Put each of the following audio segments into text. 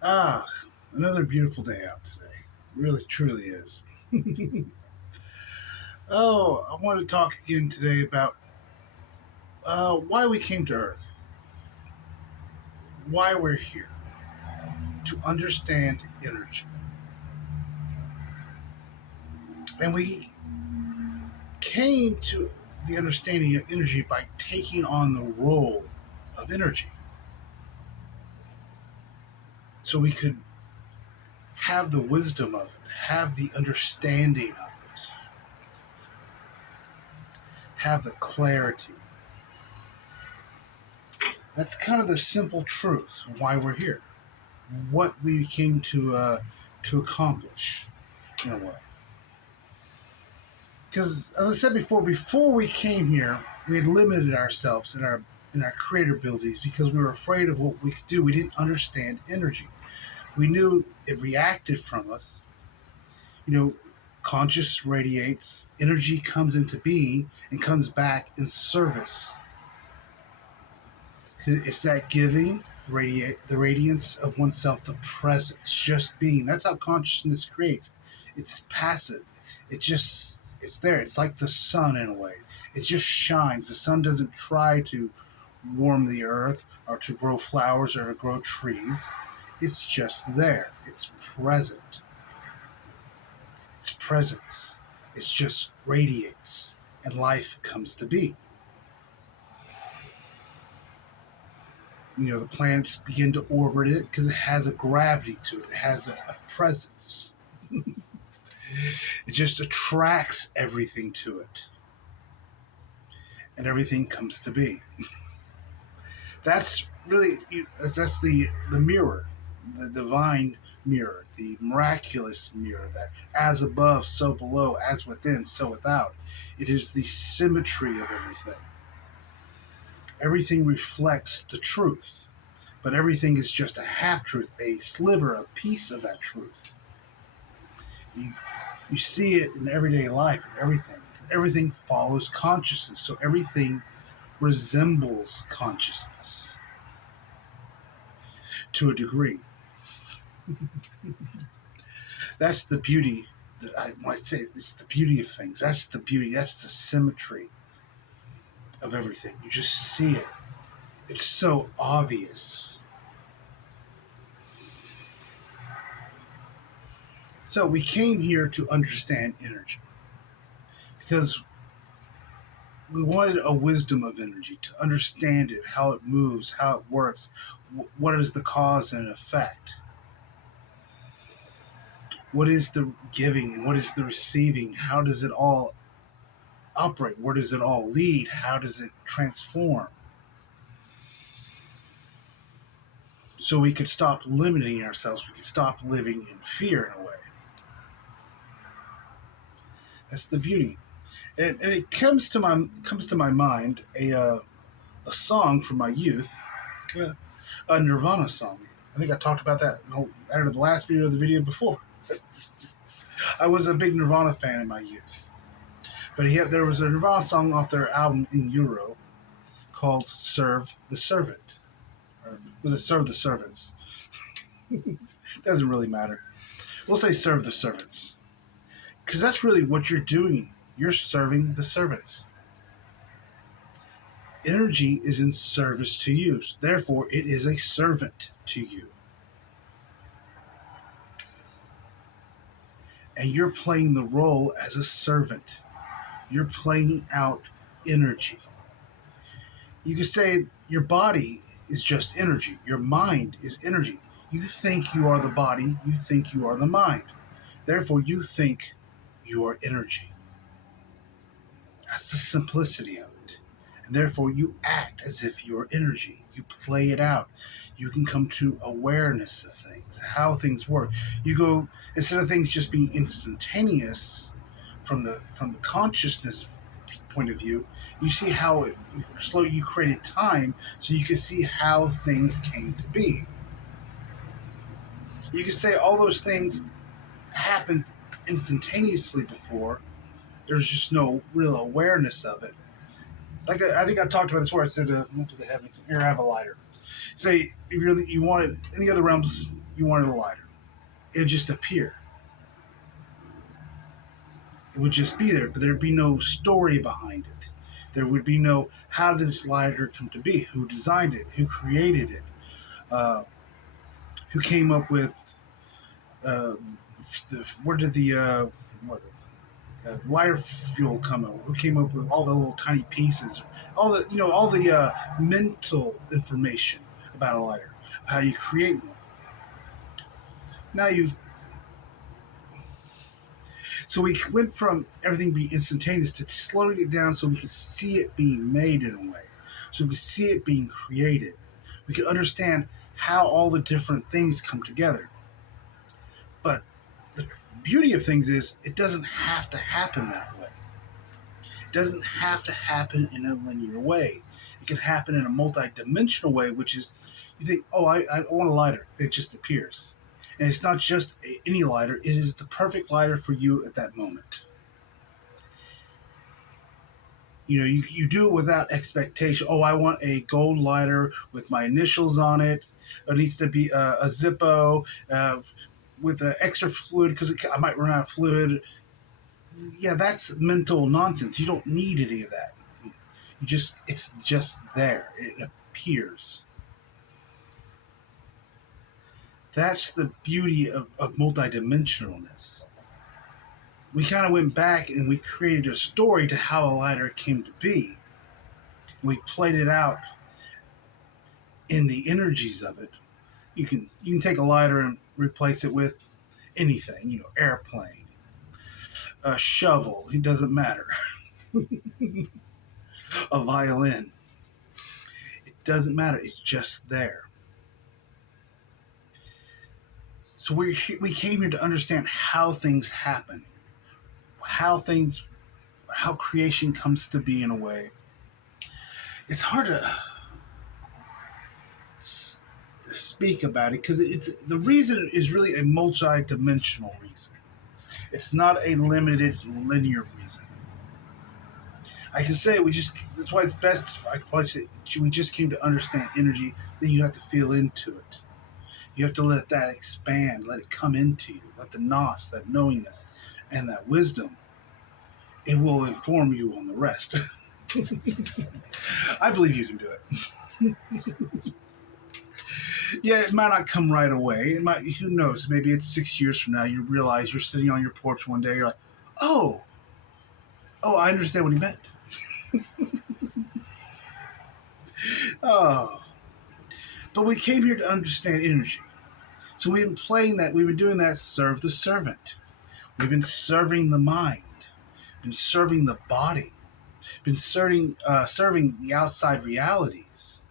Ah, another beautiful day out today. Really, truly is. Oh, I want to talk again today about why we came to Earth, why we're here, to understand energy. And we came to the understanding of energy by taking on the role of energy. So we could have the wisdom of it, have the understanding of it, have the clarity. That's kind of the simple truth of why we're here, what we came to accomplish in a way. Because as I said before we came here, we had limited ourselves in our creator abilities because we were afraid of what we could do. We didn't understand energy. We knew it reacted from us. You know, conscious radiates, energy comes into being and comes back in service. It's that giving, the radiance of oneself, the presence, just being. That's how consciousness creates. It's passive. It's there. It's like the sun in a way. It just shines. The sun doesn't try to warm the earth or to grow flowers or to grow trees. It's just there. It's present. It's presence. It just radiates and life comes to be. The planets begin to orbit it because it has a gravity to it. It has a presence. It just attracts everything to it, and everything comes to be. That's really that's the mirror, the divine mirror, the miraculous mirror that as above, so below, as within, so without. It is the symmetry of everything. Everything reflects the truth, but everything is just a half truth, a sliver, a piece of that truth. You, you see it in everyday life and everything. Everything follows consciousness, so everything resembles consciousness to a degree. That's the beauty that I might say. It's the beauty of things. That's the beauty. That's the symmetry of everything. You just see it. It's so obvious. So we came here to understand energy because we wanted a wisdom of energy to understand it, how it moves, how it works, what is the cause and effect, what is the giving and what is the receiving, how does it all operate, where does it all lead, how does it transform, so we could stop limiting ourselves, we could stop living in fear in a way. That's the beauty. And it comes to my mind a song from my youth, a Nirvana song. I think I talked about that out of the last video of the video before. I was a big Nirvana fan in my youth. But there was a Nirvana song off their album In Euro called Serve the Servant. Or was it Serve the Servants? Doesn't really matter. We'll say Serve the Servants. Because that's really what you're doing. You're serving the servants. Energy is in service to you. Therefore, it is a servant to you. And you're playing the role as a servant. You're playing out energy. You could say your body is just energy. Your mind is energy. You think you are the body. You think you are the mind. Therefore, you think you are energy. That's the simplicity of it. And therefore, you act as if you are energy. You play it out. You can come to awareness of things, how things work. You go, instead of things just being instantaneous from the consciousness point of view, you see how you created time so you can see how things came to be. You can say all those things happened instantaneously before. There's just no real awareness of it. Like I think I talked about this before. I said, "Went to the heavens. Here, I have a lighter." Say if you wanted any other realms, you wanted a lighter. It would just appear. It would just be there, but there'd be no story behind it. There would be no how did this lighter come to be? Who designed it? Who created it? Uh, who came up with where did the what, lighter fuel come up? Who came up with all the little tiny pieces? All the all the mental information about a lighter, of how you create one. Now you've So we went from everything being instantaneous to slowing it down so we could see it being made in a way. So we could see it being created. We could understand how all the different things come together. But the beauty of things is it doesn't have to happen that way. It doesn't have to happen in a linear way. It can happen in a multi-dimensional way, which is you think, oh, I want a lighter. It just appears. And it's not just any lighter, it is the perfect lighter for you at that moment. You do it without expectation. Oh, I want a gold lighter with my initials on it. It needs to be a Zippo with extra fluid because I might run out of fluid. Yeah, that's mental nonsense. You don't need any of that. It's just there. It appears. That's the beauty of multidimensionalness. We kind of went back and we created a story to how a lighter came to be. We played it out in the energies of it. You can take a lighter and replace it with anything, airplane, a shovel, it doesn't matter, a violin. It doesn't matter. It's just there. So we came here to understand how things happen, how creation comes to be in a way. It's hard to speak about it because it's the reason is really a multi-dimensional reason. It's not a limited linear reason. I can say that's why it's best. I can say we just came to understand energy. Then you have to feel into it. You have to let that expand, let it come into you, let the nos, that knowingness, and that wisdom. It will inform you on the rest. I believe you can do it. Yeah, it might not come right away. It might. Who knows? Maybe it's 6 years from now. You realize you're sitting on your porch one day. You're like, oh, I understand what he meant. Oh, but we came here to understand energy. So we've been playing that. We've been doing that. Serve the servant. We've been serving the mind. Been serving the body. Been serving the outside realities.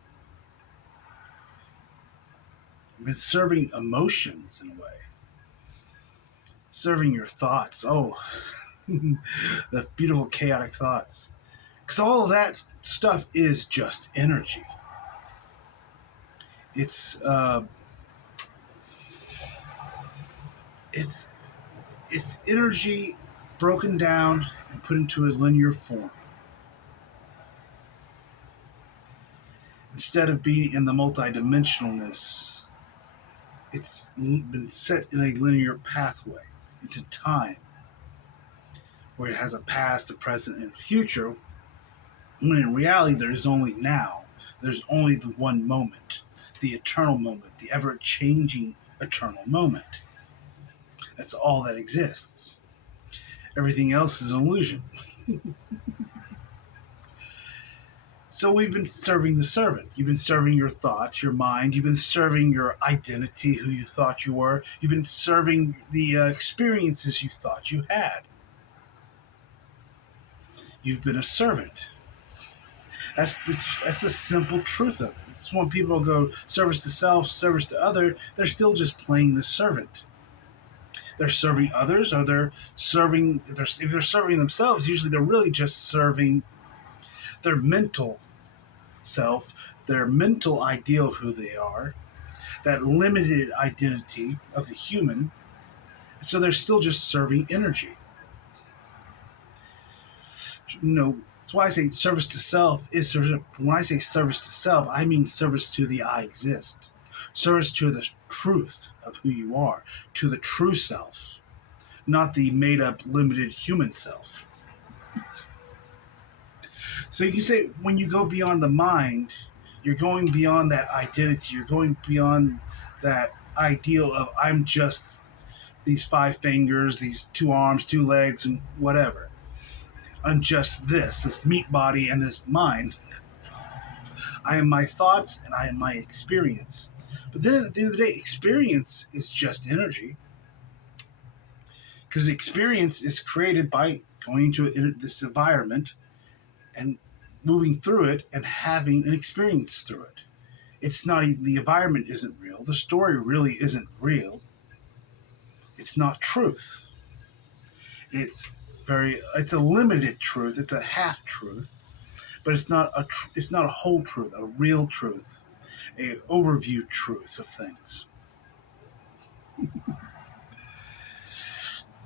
Been serving emotions in a way. Serving your thoughts. Oh, the beautiful chaotic thoughts. Because all of that stuff is just energy. It's it's energy broken down and put into a linear form. Instead of being in the multidimensionalness, it's been set in a linear pathway into time, where it has a past, a present, and a future, when in reality there is only now. There's only the one moment, the eternal moment, the ever-changing eternal moment. That's all that exists. Everything else is an illusion. So we've been serving the servant. You've been serving your thoughts, your mind. You've been serving your identity, who you thought you were. You've been serving the experiences you thought you had. You've been a servant. That's the simple truth of it. It's when people go service to self, service to other, they're still just playing the servant. They're serving others, or they're serving. If they're serving themselves, usually they're really just serving their mental self, their mental ideal of who they are, that limited identity of the human. So they're still just serving energy. That's why I say service to self is service. When I say service to self, I mean service to the I exist. Service to the truth of who you are, to the true self, not the made up, limited human self. So you can say when you go beyond the mind, you're going beyond that identity, you're going beyond that ideal of I'm just these five fingers, these two arms, two legs, and whatever. I'm just this meat body and this mind. I am my thoughts and I am my experience. But then at the end of the day, experience is just energy. Because experience is created by going into this environment and moving through it and having an experience through it. It's not the environment isn't real. The story really isn't real. It's not truth. It's a limited truth. It's a half truth, but it's not a whole truth, a real truth, a overview truth of things.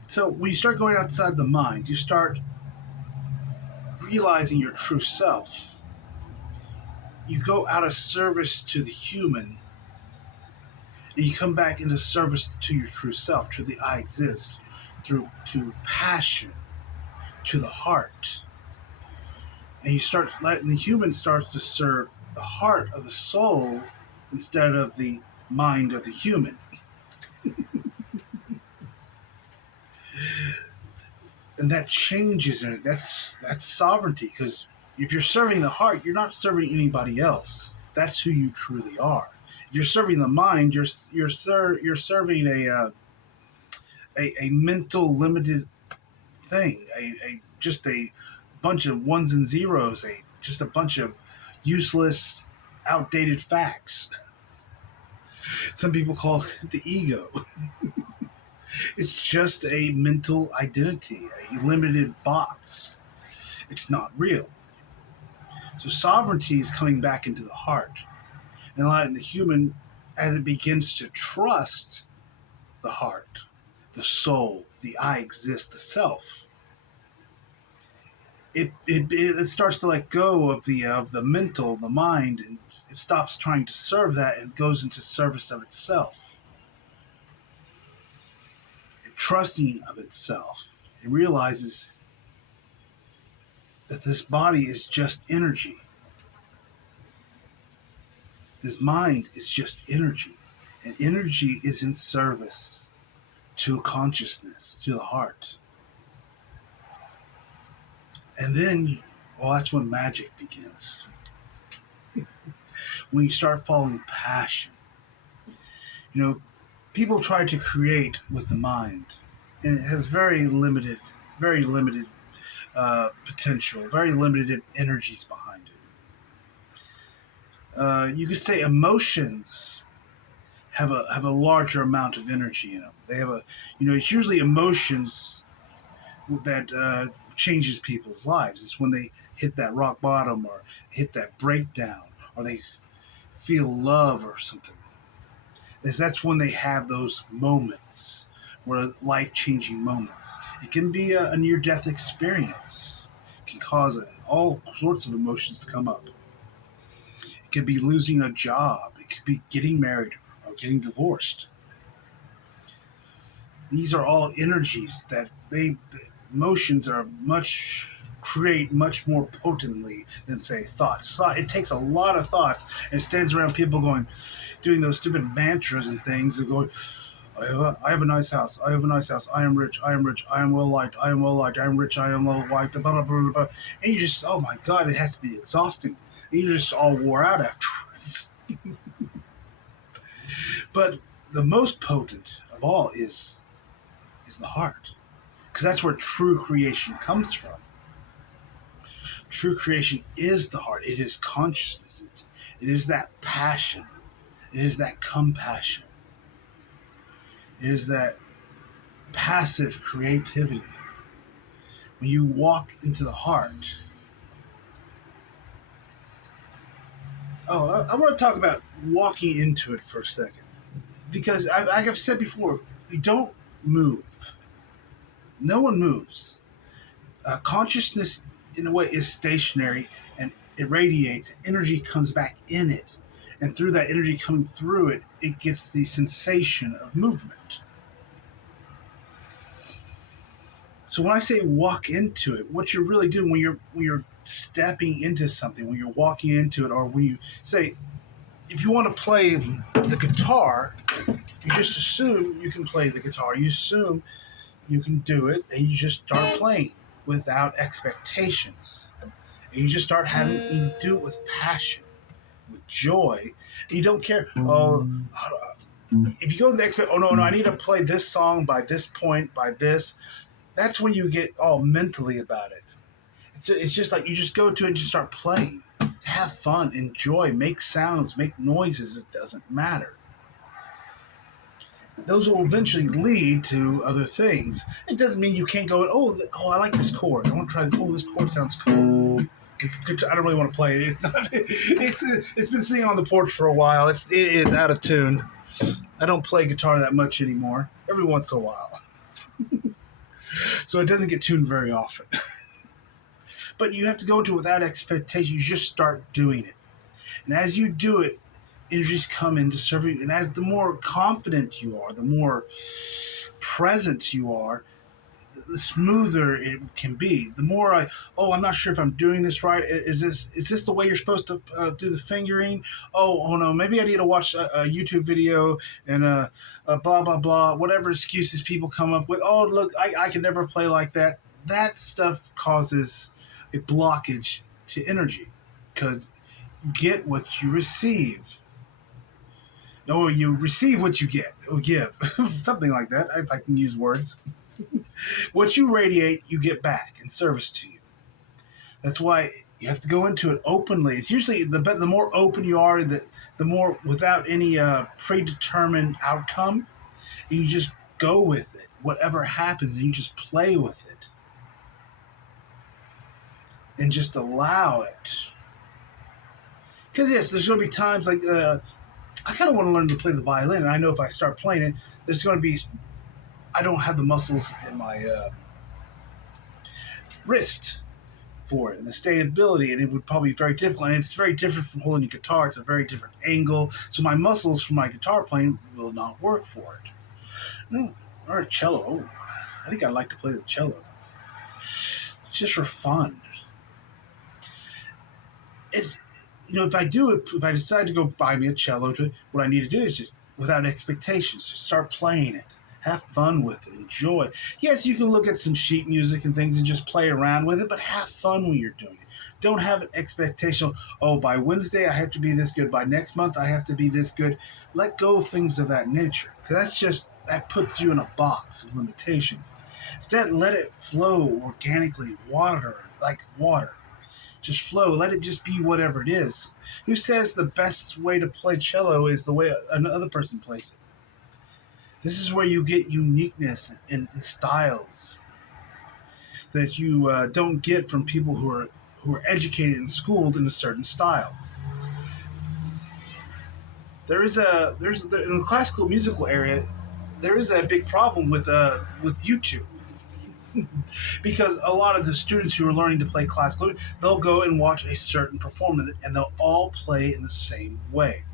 So when you start going outside the mind, you start realizing your true self. You go out of service to the human, and you come back into service to your true self, to the I exist, to passion, to the heart. And you start letting the human starts to serve the heart of the soul instead of the mind of the human. And that changes in it. That's sovereignty, because if you're serving the heart, you're not serving anybody else. That's who you truly are. If you're serving the mind, you're serving a mental limited thing, just a bunch of ones and zeros, just a bunch of useless, outdated facts. Some people call it the ego. It's just a mental identity, a limited box. It's not real. So sovereignty is coming back into the heart and allowing the human, as it begins to trust the heart, the soul, the I exist, the self. It starts to let go of the mental, the mind, and it stops trying to serve that and goes into service of itself. Trusting of itself. It realizes that this body is just energy. This mind is just energy. And energy is in service to consciousness, to the heart. And then, well, that's when magic begins. When you start following passion. You know, people try to create with the mind, and it has very limited potential, very limited energies behind it. You could say emotions have a larger amount of energy in them. They have it's usually emotions that changes people's lives. It's when they hit that rock bottom or hit that breakdown or they feel love or something. That's when they have those moments, where life-changing moments. It can be a near-death experience. It can cause all sorts of emotions to come up. It could be losing a job. It could be getting married or getting divorced. These are all energies that emotions create much more potently than, say, thoughts. It takes a lot of thoughts, and it stands around people doing those stupid mantras and things and going, I have a nice house. I have a nice house. I am rich. I am rich. I am well liked. I am well liked. I am rich. I am well liked. Blah, blah, blah, blah. And you just, oh my God, it has to be exhausting. And you're just all wore out afterwards. But the most potent of all is the heart, because that's where true creation comes from. True creation is the heart. It is consciousness. It is that passion. It is that compassion. It is that passive creativity. When you walk into the heart. I want to talk about walking into it for a second. Because like I've said before, we don't move. No one moves. Consciousness, in a way, is stationary and it radiates. Energy comes back in it. And through that energy coming through it, it gets the sensation of movement. So when I say walk into it, what you're really doing when you're stepping into something, when you're walking into it, or when you say, if you want to play the guitar, you just assume you can play the guitar. You assume you can do it, and you just start playing without expectations. And you just start having, you do it with passion, with joy. And you don't care, oh, if you go to the expect, oh no, I need to play this song by this point, by this. That's when you get all mentally about it. It's just like you just go to it and just start playing. Have fun, enjoy, make sounds, make noises. It doesn't matter. Those will eventually lead to other things. It doesn't mean you can't go, I like this chord. I want to try this. Oh, this chord sounds cool. It's good. I don't really want to play it. It's not. It's been sitting on the porch for a while. It is out of tune. I don't play guitar that much anymore. Every once in a while. So it doesn't get tuned very often. But you have to go into it without expectation. You just start doing it. And as you do it, energies come in to serve you. And as the more confident you are, the more present you are, the smoother it can be. The more I'm not sure if I'm doing this right. Is this the way you're supposed to do the fingering? Oh no, maybe I need to watch a YouTube video and blah blah blah. Whatever excuses people come up with. Oh look, I can never play like that. That stuff causes a blockage to energy, because you get what you receive. Or you receive what you get or give. Something like that, if I can use words. What you radiate, you get back in service to you. That's why you have to go into it openly. It's usually the more open you are, the more without any predetermined outcome, you just go with it. Whatever happens, and you just play with it. And just allow it. Because yes, there's going to be times like I kind of want to learn to play the violin, and I know if I start playing it, there's going to be, I don't have the muscles in my wrist for it, and the stability, and it would probably be very difficult. And it's very different from holding a guitar. It's a very different angle, so my muscles for my guitar playing will not work for it. Or a cello. Oh, I think I'd like to play the cello, just for fun. It's, if I do it, if I decide to go buy me a cello, what I need to do is just, without expectations, just start playing it. Have fun with it. Enjoy. Yes, you can look at some sheet music and things and just play around with it, but have fun when you're doing it. Don't have an expectation, by Wednesday I have to be this good. By next month I have to be this good. Let go of things of that nature, because that puts you in a box of limitation. Instead, let it flow organically, like water. Just flow. Let it just be whatever it is. Who says the best way to play cello is the way another person plays it? This is where you get uniqueness and styles that you don't get from people who are educated and schooled in a certain style. There's in the classical musical area, there is a big problem with YouTube. Because a lot of the students who are learning to play classical, they'll go and watch a certain performance, and they'll all play in the same way.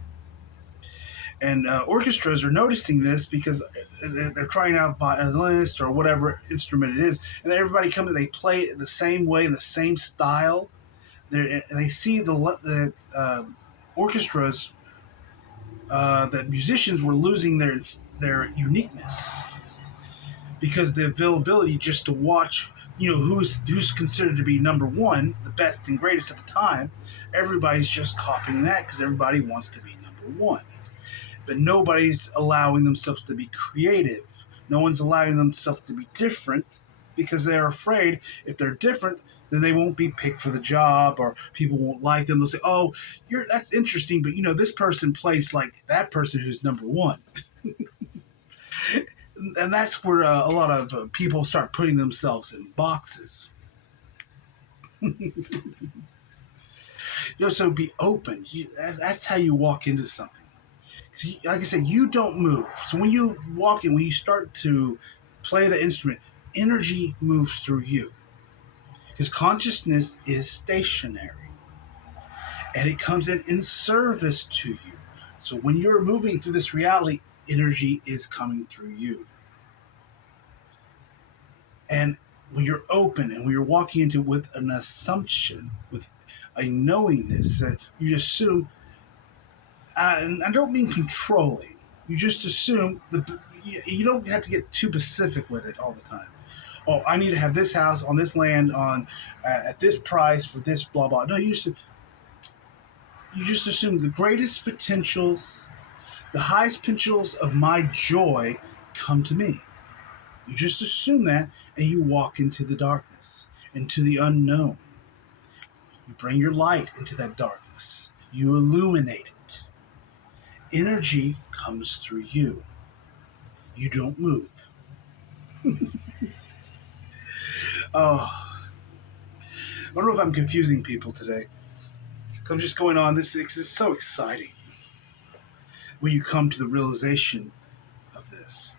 And orchestras are noticing this because they're trying out violinist or whatever instrument it is, and everybody comes, they play it the same way, the same style. They see the orchestras, that musicians were losing their uniqueness, because the availability just to watch, who's considered to be number one, the best and greatest at the time. Everybody's just copying that because everybody wants to be number one. But nobody's allowing themselves to be creative. No one's allowing themselves to be different, because they're afraid if they're different, then they won't be picked for the job, or people won't like them. They'll say, "Oh, that's interesting, but this person plays like that person who's number one." And that's where a lot of people start putting themselves in boxes. So be open. That's how you walk into something. Like I said, you don't move. So when you walk in, when you start to play the instrument, energy moves through you. Because consciousness is stationary. And it comes in service to you. So when you're moving through this reality, energy is coming through you. And when you're open and when you're walking into it with an assumption, with a knowingness that you assume, and I don't mean controlling, you just assume you don't have to get too specific with it all the time. Oh, I need to have this house on this land on at this price for this blah blah. No, you just assume the greatest potentials, the highest potentials of my joy come to me. You just assume that and you walk into the darkness, into the unknown. You bring your light into that darkness. You illuminate it. Energy comes through you. You don't move. Oh, I don't know if I'm confusing people today. I'm just going on. This is so exciting when you come to the realization of this.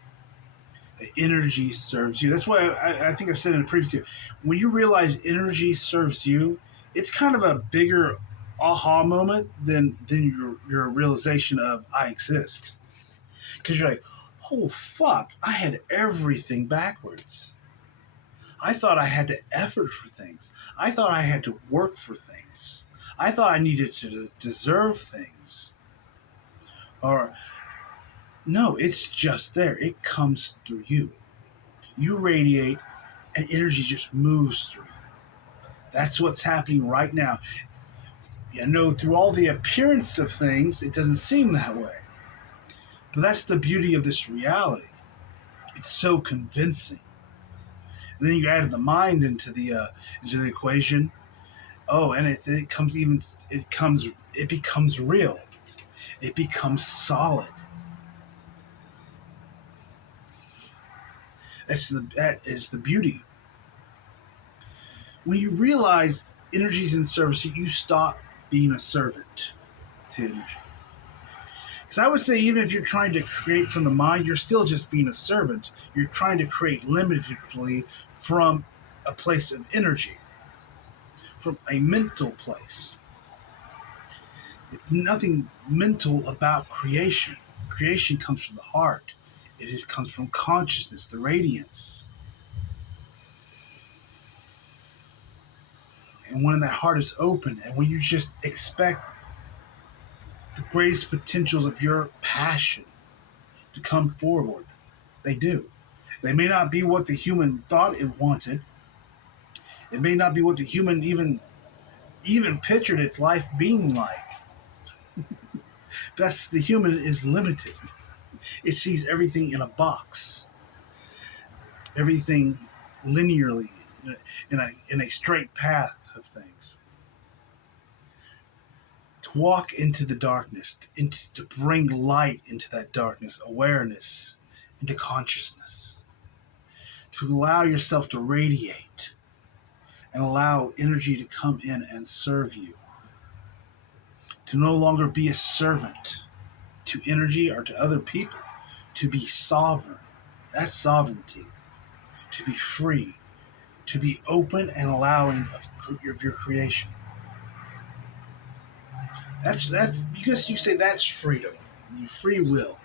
The energy serves you. That's why I think I've said in a previous video, when you realize energy serves you, it's kind of a bigger aha moment than your realization of I exist. Because you're like, oh fuck, I had everything backwards. I thought I had to effort for things. I thought I had to work for things. I thought I needed to deserve things. Or, no, it's just there. It comes through you. You radiate, and energy just moves through you. That's what's happening right now. You know, through all the appearance of things, it doesn't seem that way. But that's the beauty of this reality. It's so convincing. And then you add the mind into the equation. Oh, and it becomes real. It becomes solid. That is the beauty. When you realize energy's in service, you stop being a servant to energy. Because I would say even if you're trying to create from the mind, you're still just being a servant. You're trying to create limitedly from a place of energy, from a mental place. It's nothing mental about creation. Creation comes from the heart. It comes from consciousness, the radiance. And when that heart is open, and when you just expect the greatest potentials of your passion to come forward, they do. They may not be what the human thought it wanted. It may not be what the human even pictured its life being like. That's the human is limited. It sees everything in a box, everything linearly, in a straight path of things. To walk into the darkness, to bring light into that darkness, awareness, into consciousness, to allow yourself to radiate and allow energy to come in and serve you, to no longer be a servant to energy or to other people, to be sovereign. That's sovereignty. To be free, to be open and allowing of your creation. That's because you say that's freedom, free will.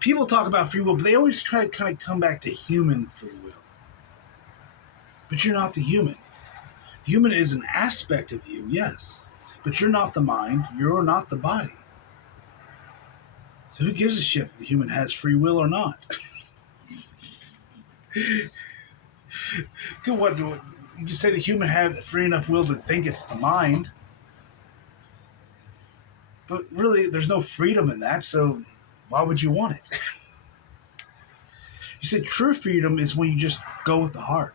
People talk about free will, but they always try to kind of come back to human free will. But you're not the human. Human is an aspect of you, yes, but you're not the mind. You're not the body. So who gives a shit if the human has free will or not? What you say the human had free enough will to think it's the mind, but really there's no freedom in that, so why would you want it? You said true freedom is when you just go with the heart.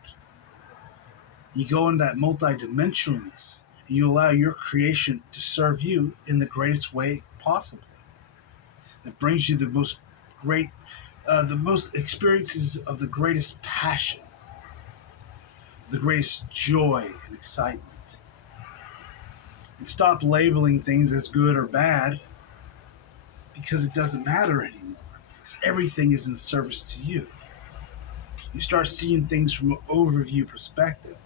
You go into that multidimensionalness and you allow your creation to serve you in the greatest way possible. That brings you the most experiences of the greatest passion, the greatest joy and excitement. And stop labeling things as good or bad, because it doesn't matter anymore. Because everything is in service to you. You start seeing things from an overview perspective.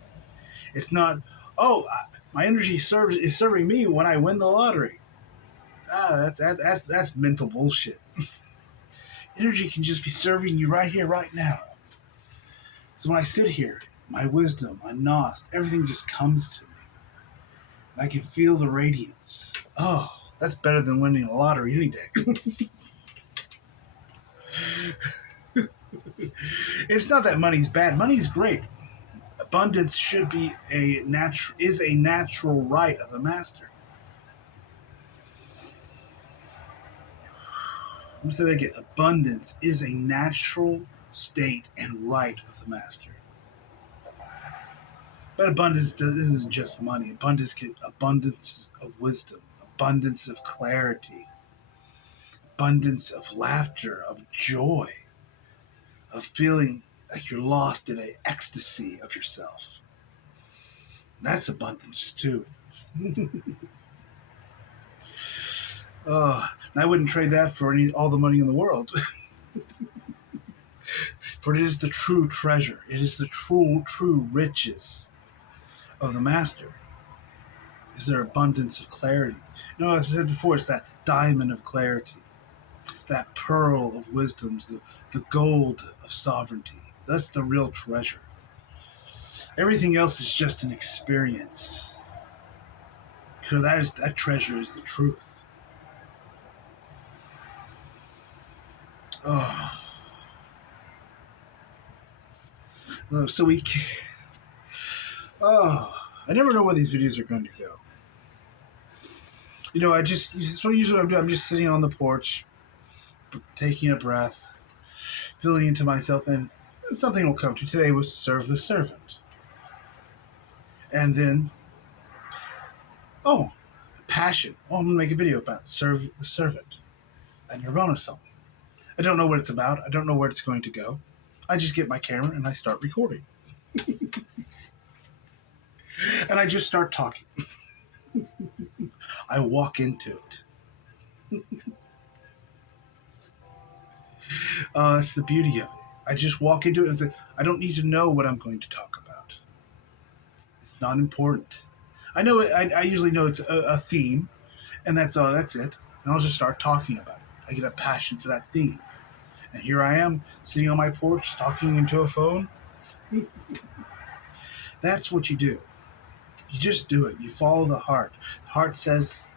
It's not, my energy is serving me when I win the lottery. That's mental bullshit. Energy can just be serving you right here, right now. So when I sit here, my wisdom, my Nost, everything just comes to me. And I can feel the radiance. Oh, that's better than winning a lottery any day. It's not that money's bad. Money's great. Abundance should be is a natural right of the master. I'm going to say that again. Abundance is a natural state and right of the master. But abundance isn't just money. Abundance of wisdom, abundance of clarity, abundance of laughter, of joy, of feeling like you're lost in an ecstasy of yourself. That's abundance too. And I wouldn't trade that for all the money in the world. For it is the true treasure. It is the true riches of the master. Is their abundance of clarity. You know, as I said before, it's that diamond of clarity, that pearl of wisdoms, the gold of sovereignty. That's the real treasure. Everything else is just an experience. Because that treasure is the truth. Oh. So we can... Oh. I never know where these videos are going to go. You know, usually I'm just sitting on the porch, taking a breath, feeling into myself, and something will come to. Today was serve the servant. And then, passion. Oh, I'm going to make a video about serve the servant. A Nirvana song. I don't know what it's about. I don't know where it's going to go. I just get my camera and I start recording. And I just start talking. I walk into it. It's the beauty of it. I just walk into it and say, I don't need to know what I'm going to talk about. It's not important. I know it, I usually know it's a theme, and that's it. And I'll just start talking about it. I get a passion for that theme. And here I am, sitting on my porch, talking into a phone. That's what you do. You just do it. You follow the heart. The heart says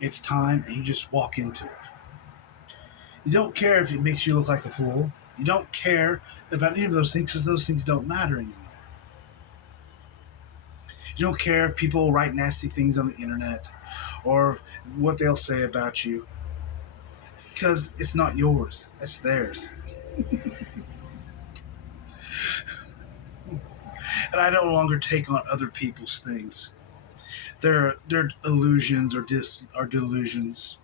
it's time, and you just walk into it. You don't care if it makes you look like a fool. You don't care about any of those things because those things don't matter anymore. You don't care if people write nasty things on the internet or what they'll say about you because it's not yours. It's theirs. And I no longer take on other people's things. They're illusions or delusions.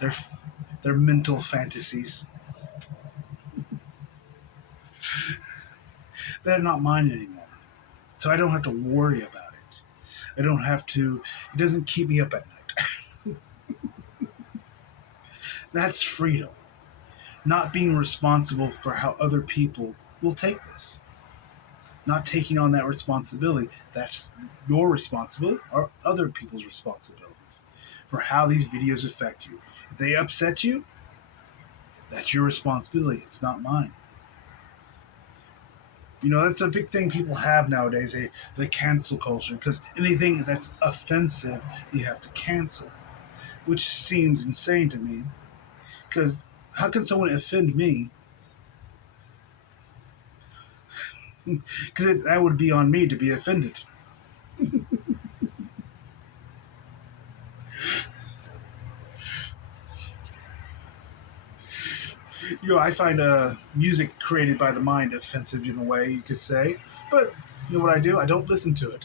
They're mental fantasies. They're not mine anymore. So I don't have to worry about it. I don't have to. It doesn't keep me up at night. That's freedom. Not being responsible for how other people will take this. Not taking on that responsibility. That's your responsibility or other people's responsibilities for how these videos affect you. If they upset you, that's your responsibility. It's not mine. You know, that's a big thing people have nowadays, the cancel culture, because anything that's offensive, you have to cancel, which seems insane to me, because how can someone offend me? Because that would be on me to be offended. You know, I find music created by the mind offensive in a way, you could say. But you know what I do? I don't listen to it.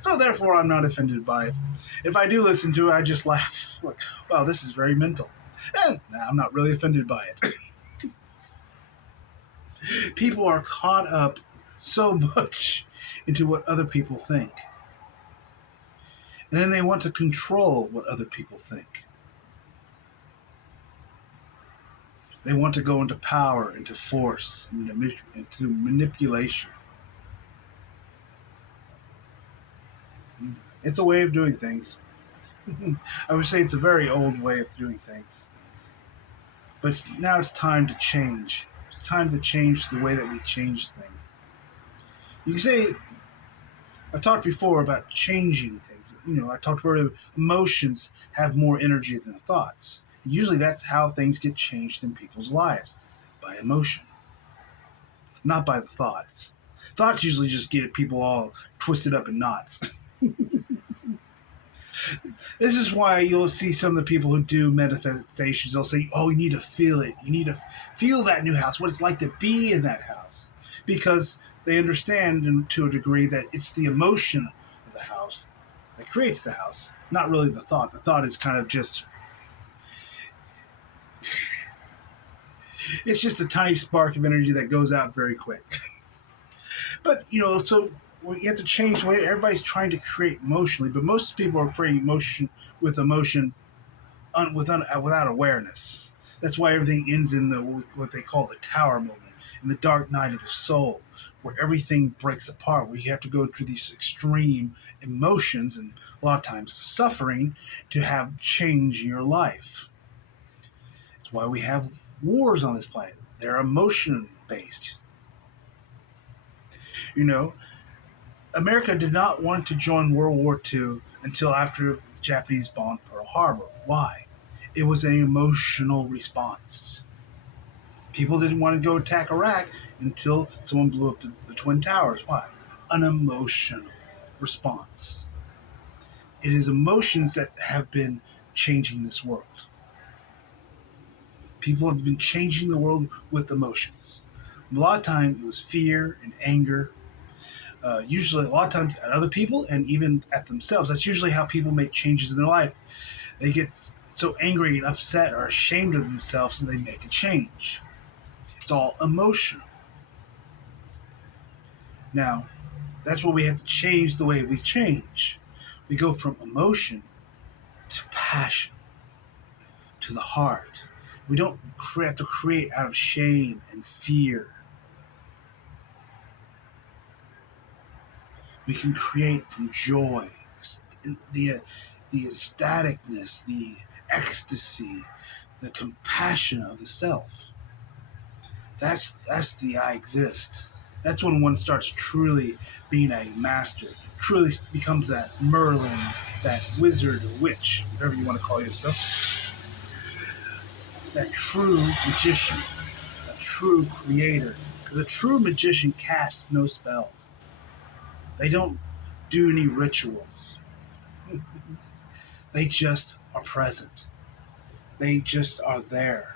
So therefore, I'm not offended by it. If I do listen to it, I just laugh. Like, wow, this is very mental. I'm not really offended by it. People are caught up so much into what other people think. And then they want to control what other people think. They want to go into power, into force, into manipulation. It's a way of doing things. I would say it's a very old way of doing things, but now it's time to change. It's time to change the way that we change things. You can say I talked before about changing things. I talked where emotions have more energy than thoughts. Usually, that's how things get changed in people's lives, by emotion, not by the thoughts. Thoughts usually just get people all twisted up in knots. This is why you'll see some of the people who do manifestations. They'll say, "Oh, you need to feel it. You need to feel that new house, what it's like to be in that house," because they understand to a degree that it's the emotion of the house that creates the house, not really the thought. The thought is kind of just it's just a tiny spark of energy that goes out very quick. But so you have to change the way everybody's trying to create emotionally, but most people are creating emotion with emotion without awareness. That's why everything ends in what they call the tower moment, in the dark night of the soul, where everything breaks apart, where you have to go through these extreme emotions and a lot of times suffering to have change in your life. It's why we have wars on this planet. They're emotion based. You know, America did not want to join World War II until after the Japanese bombed Pearl Harbor. Why? It was an emotional response. People didn't want to go attack Iraq until someone blew up the Twin Towers. Why? An emotional response. It is emotions that have been changing this world. People have been changing the world with emotions. A lot of times it was fear and anger. Usually, a lot of times at other people and even at themselves. That's usually how people make changes in their life. They get so angry and upset or ashamed of themselves, so they make a change. It's all emotional. Now, that's where we have to change the way we change. We go from emotion to passion, to the heart. We don't have to create out of shame and fear. We can create from joy, the, the ecstaticness, the ecstasy, the compassion of the self. That's the I exist. That's when one starts truly being a master, truly becomes that Merlin, that wizard or witch, whatever you want to call yourself, that true magician, a true creator. Because a true magician casts no spells. They don't do any rituals. They just are present. They just are there.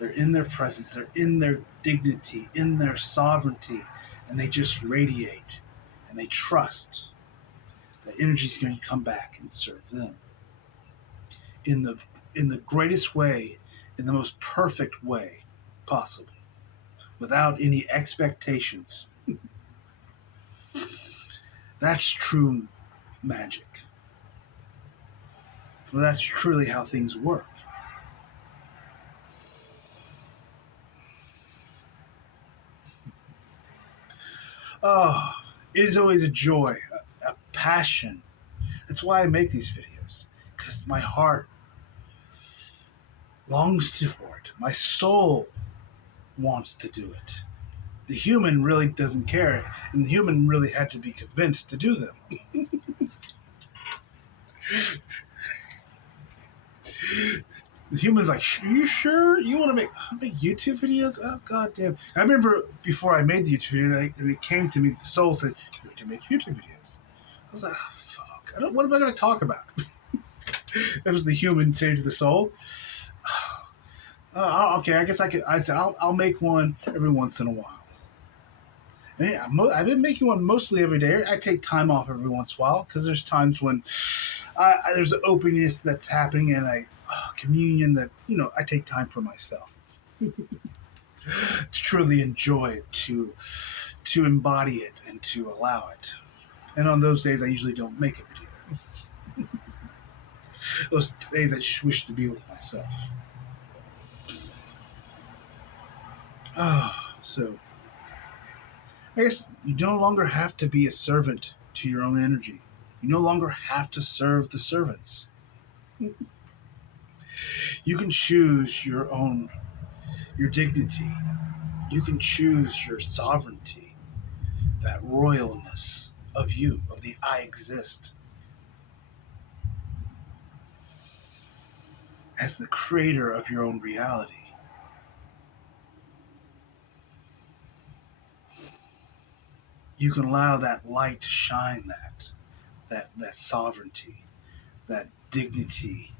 They're in their presence. They're in their dignity, in their sovereignty, and they just radiate. And they trust that energy is going to come back and serve them in the greatest way, in the most perfect way possible, without any expectations. That's true magic. Well, that's truly how things work. Oh, it is always a joy, a passion. That's why I make these videos, because my heart longs for it. My soul wants to do it. The human really doesn't care, and the human really had to be convinced to do them. The human's like, "Are you sure you want to make YouTube videos?" Oh god damn! I remember before I made the YouTube video, and it came to me, the soul said, "You have to make YouTube videos." I was like, oh, "Fuck! What am I going to talk about?" That was the human saying to the soul. Okay, I guess I could. I said I'll make one every once in a while. And yeah, I've been making one mostly every day. I take time off every once in a while because there's times when there's an openness that's happening and communion that I take time for myself to truly enjoy it, to embody it, and to allow it. And on those days, I usually don't make a video. Those days, I just wish to be with myself. So I guess you no longer have to be a servant to your own energy. You no longer have to serve the servants. You can choose your dignity. You can choose your sovereignty, that royalness of you, of the I exist. As the creator of your own reality. You can allow that light to shine that sovereignty, that dignity,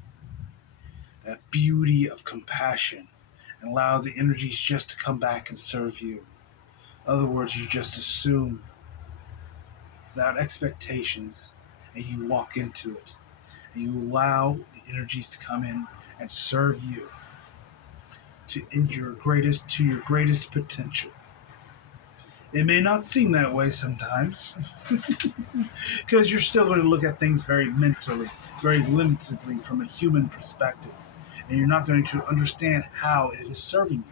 that beauty of compassion, and allow the energies just to come back and serve you. In other words, you just assume without expectations and you walk into it. And you allow the energies to come in and serve you to your greatest potential. It may not seem that way sometimes because you're still going to look at things very mentally, very limitedly from a human perspective, and you're not going to understand how it is serving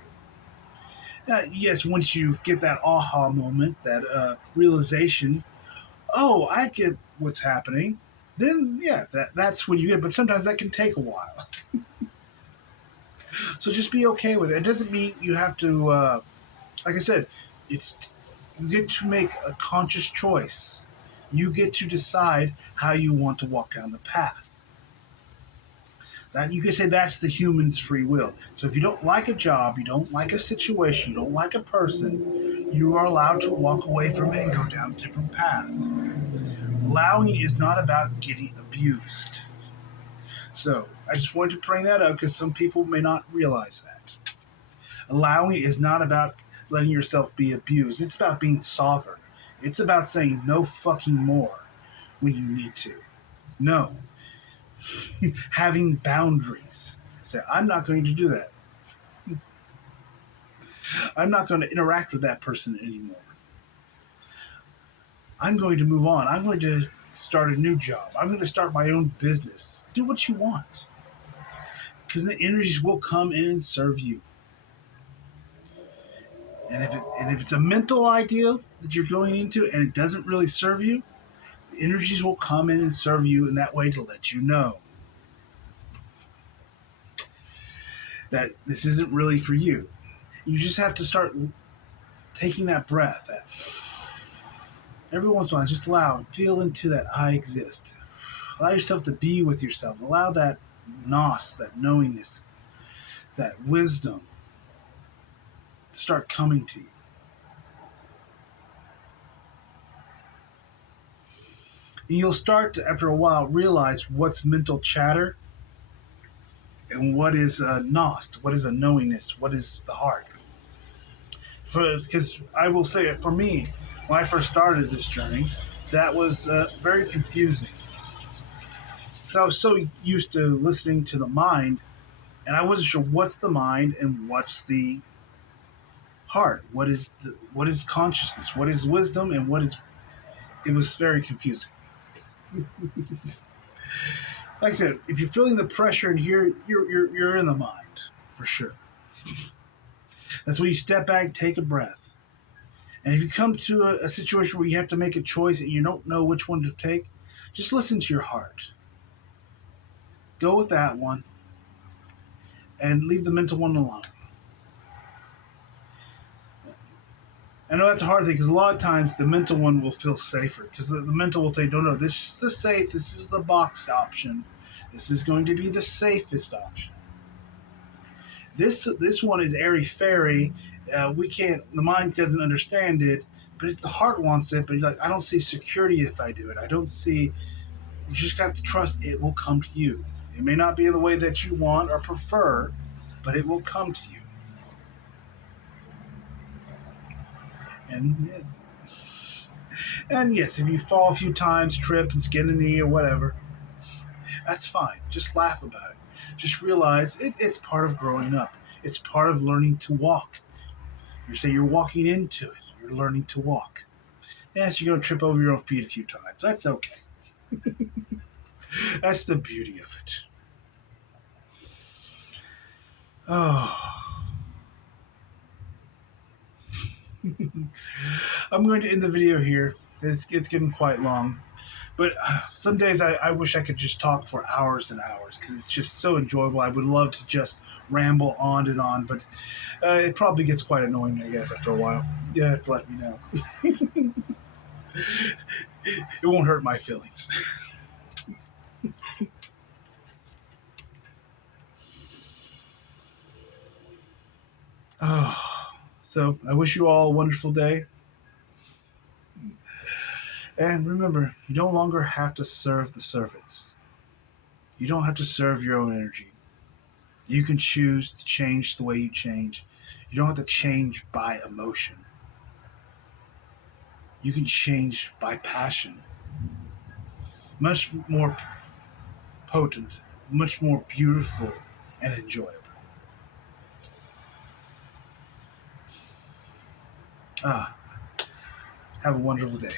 you. Yes, once you get that aha moment, that realization, oh, I get what's happening, then yeah, that's when you get. But sometimes that can take a while. So just be okay with it. It doesn't mean you have to. Like I said, it's you get to make a conscious choice. You get to decide how you want to walk down the path. That you can say that's the human's free will. So if you don't like a job, you don't like a situation, you don't like a person, you are allowed to walk away from it and go down a different path. Allowing is not about getting abused. So I just wanted to bring that up because some people may not realize that. Allowing is not about letting yourself be abused. It's about being sovereign. It's about saying no fucking more when you need to. No. Having boundaries. Say, I'm not going to do that. I'm not going to interact with that person anymore. I'm going to move on. I'm going to start a new job. I'm going to start my own business. Do what you want. Because the energies will come in and serve you. And if it's a mental ideal that you're going into and it doesn't really serve you, the energies will come in and serve you in that way to let you know that this isn't really for you. You just have to start taking that breath. That every once in a while, just feel into that I exist. Allow yourself to be with yourself. Allow that nos, that knowingness, that wisdom to start coming to you. And you'll start to, after a while, realize what's mental chatter and what is a nos, what is a knowingness, what is the heart. Because I will say it for me, when I first started this journey, that was very confusing. So I was so used to listening to the mind, and I wasn't sure what's the mind and what's the heart. What is consciousness? What is wisdom? And what is? It was very confusing. Like I said, if you're feeling the pressure in here, you're in the mind for sure. That's when you step back, take a breath, and if you come to a situation where you have to make a choice and you don't know which one to take, just listen to your heart. Go with that one, and leave the mental one alone. I know that's a hard thing because a lot of times the mental one will feel safer because the mental will say, no, this is the safe, this is the box option. This is going to be the safest option. This one is airy fairy. We can't. The mind doesn't understand it, but it's the heart wants it. But you're like, I don't see security if I do it. I don't see. You just have to trust it will come to you. It may not be in the way that you want or prefer, but it will come to you. And yes, if you fall a few times, trip and skin a knee or whatever, that's fine. Just laugh about it. Just realize it's part of growing up. It's part of learning to walk. You say you're walking into it. You're learning to walk. Yes, you're going to trip over your own feet a few times. That's okay. That's the beauty of it. Oh. I'm going to end the video here. It's getting quite long. But some days I wish I could just talk for hours and hours because it's just so enjoyable. I would love to just ramble on and on, but it probably gets quite annoying, I guess, after a while. You have to let me know. It won't hurt my feelings. Oh, so I wish you all a wonderful day. And remember, you no longer have to serve the servants. You don't have to serve your own energy. You can choose to change the way you change. You don't have to change by emotion. You can change by passion. Much more potent, much more beautiful and enjoyable. Ah, have a wonderful day.